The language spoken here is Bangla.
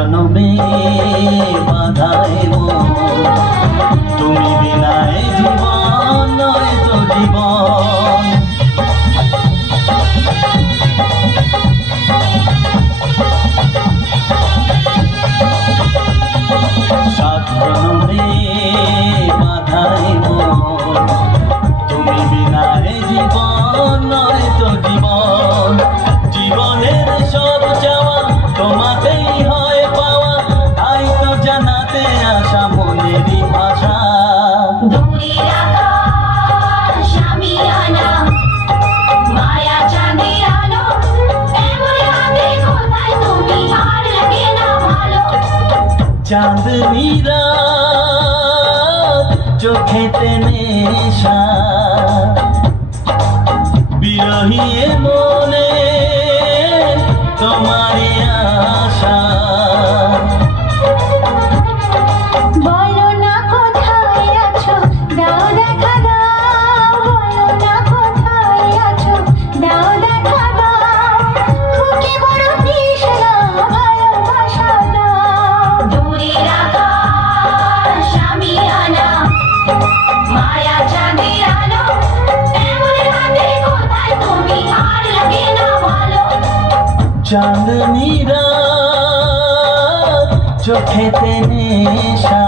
জনমে বাধায় তুমি বিনায় জীবন নয় তো জীবন। সাত জনমে বাধায় তুমি বিনায় জীবন নয় তো জীবন। জীবনের সব চাওয়া তোমাতেই হয় পাওয়া, তাই তো জানাতে আসা মনেরই ভাষা। দূরের আকাশ আমি আনা, মায়া চাঁদের আলো, এমন রাতে কোথায় তুমি আর লাগে না ভালো। চাঁদনি রাত চোখেতে নেশা, বিরহী মনে তোমারই আশা। বলো না কোথায় আছো, দাও দেখা দাও, বলো না কোথায় আছো, দাও দেখা দাও, বুকে বড় তৃষ্ণা ভালোবাসা দাও। দূরের আকাশ আমি আনা, মায়া চাঁদের আলো, এমন রাতে কোথায় তুমি আর লাগে না ভালো। চাঁদনি রাত চোখেতে নেশা,